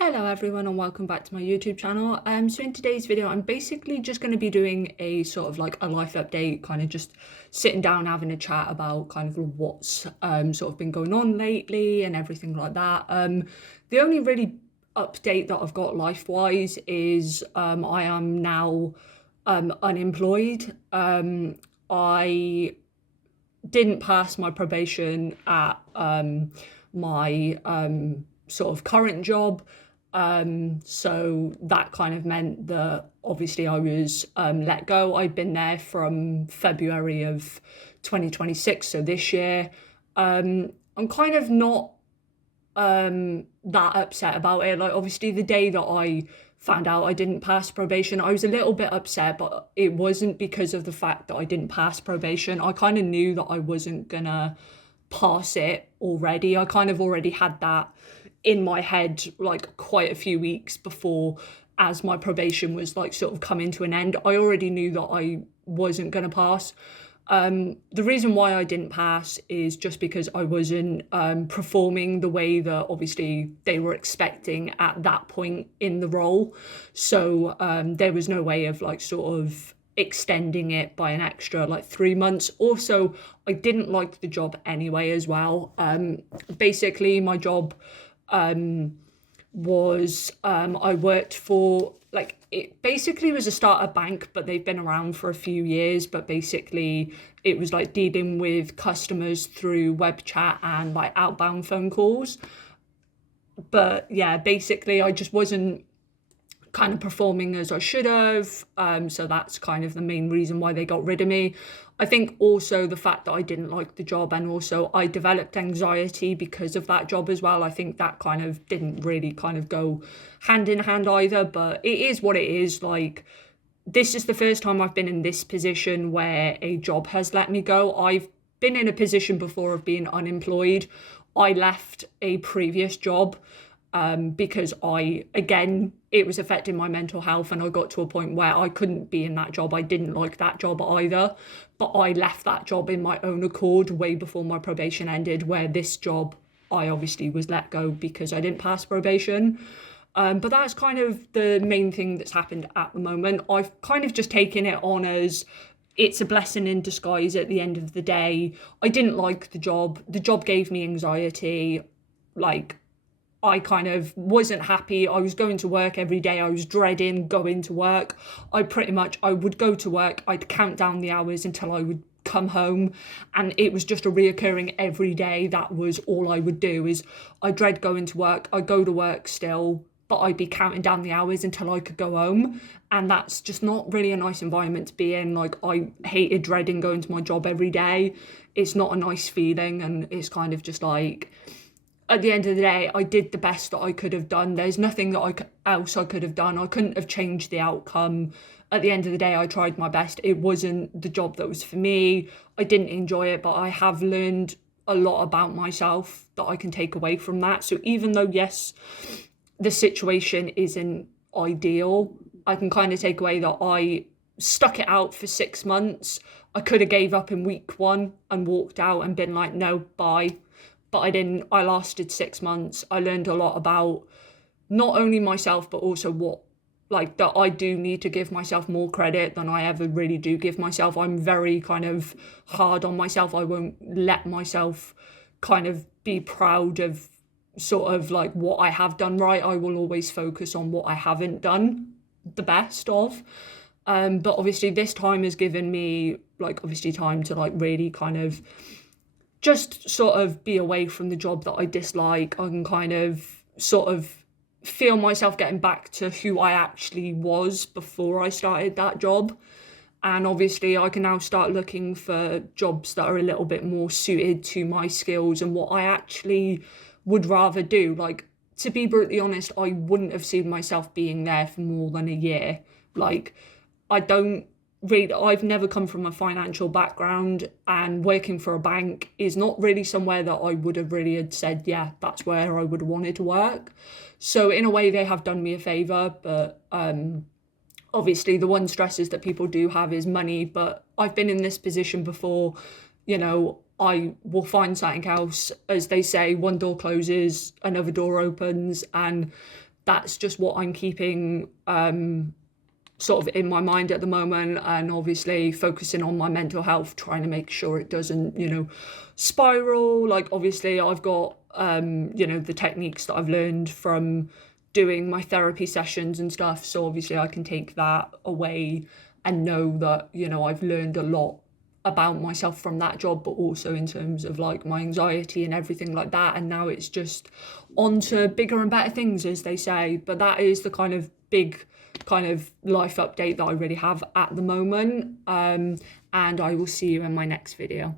Hello everyone and welcome back to my YouTube channel. So in today's video, I'm basically just going to be doing a sort of like a life update, kind of just sitting down having a chat about kind of what's sort of been going on lately and everything like that. The only really update that I've got life-wise is I am now unemployed. I didn't pass my probation at my sort of current job. So that kind of meant that obviously I was let go. I'd been there from February of 2026, so this year. I'm kind of not that upset about it. Like, obviously, the day that I found out I didn't pass probation, I was a little bit upset, but it wasn't because of the fact that I didn't pass probation. I kind of knew that I wasn't gonna pass it already. I kind of already had that in my head like quite a few weeks before, as my probation was like sort of coming to an end. I already knew that I wasn't going to pass. The reason why I didn't pass is just because I wasn't performing the way that obviously they were expecting at that point in the role. So there was no way of like sort of extending it by an extra like 3 months. Also, I didn't like the job anyway as well. Basically, my job was I worked for, like, it basically was a startup bank, but they've been around for a few years. But basically it was like dealing with customers through web chat and like outbound phone calls. But yeah, basically I just wasn't kind of performing as I should have. So that's kind of the main reason why they got rid of me. I think also the fact that I didn't like the job, and also I developed anxiety because of that job as well. I think that kind of didn't really kind of go hand in hand either, but it is what it is. Like, this is the first time I've been in this position where a job has let me go. I've been in a position before of being unemployed. I left a previous job because it was affecting my mental health, and I got to a point where I couldn't be in that job. I didn't like that job either, but I left that job in my own accord way before my probation ended, where this job, I obviously was let go because I didn't pass probation. But that's kind of the main thing that's happened at the moment. I've kind of just taken it on as it's a blessing in disguise at the end of the day. I didn't like the job. The job gave me anxiety. Like, I kind of wasn't happy. I was going to work every day. I was dreading going to work. I would go to work. I'd count down the hours until I would come home, and it was just a reoccurring every day. That was all I would do. Is I dread going to work. I go to work still, but I'd be counting down the hours until I could go home. And that's just not really a nice environment to be in. Like, I hated dreading going to my job every day. It's not a nice feeling, and it's kind of just like, at the end of the day, I did the best that I could have done. There's nothing that else I could have done. I couldn't have changed the outcome. At the end of the day, I tried my best. It wasn't the job that was for me. I didn't enjoy it, but I have learned a lot about myself that I can take away from that. So even though, yes, the situation isn't ideal, I can kind of take away that I stuck it out for 6 months. I could have gave up in week 1 and walked out and been like, no, bye. But I didn't. I lasted 6 months. I learned a lot about not only myself, but also that I do need to give myself more credit than I ever really do give myself. I'm very kind of hard on myself. I won't let myself kind of be proud of sort of like what I have done right. I will always focus on what I haven't done the best of. But obviously this time has given me like obviously time to like really kind of just sort of be away from the job that I dislike. I can kind of sort of feel myself getting back to who I actually was before I started that job. And obviously I can now start looking for jobs that are a little bit more suited to my skills and what I actually would rather do. Like, to be brutally honest, I wouldn't have seen myself being there for more than a year. Like, I've never come from a financial background, and working for a bank is not really somewhere that I would have really had said, yeah, that's where I would have wanted to work. So in a way they have done me a favour, but obviously the one stresses that people do have is money. But I've been in this position before. I will find something else. As they say, one door closes, another door opens, and that's just what I'm keeping sort of in my mind at the moment, and obviously focusing on my mental health, trying to make sure it doesn't, spiral. Like, obviously I've got the techniques that I've learned from doing my therapy sessions and stuff, so obviously I can take that away and know that I've learned a lot about myself from that job, but also in terms of like my anxiety and everything like that. And now it's just on to bigger and better things, as they say. But that is the kind of big kind of life update that I really have at the moment. And I will see you in my next video.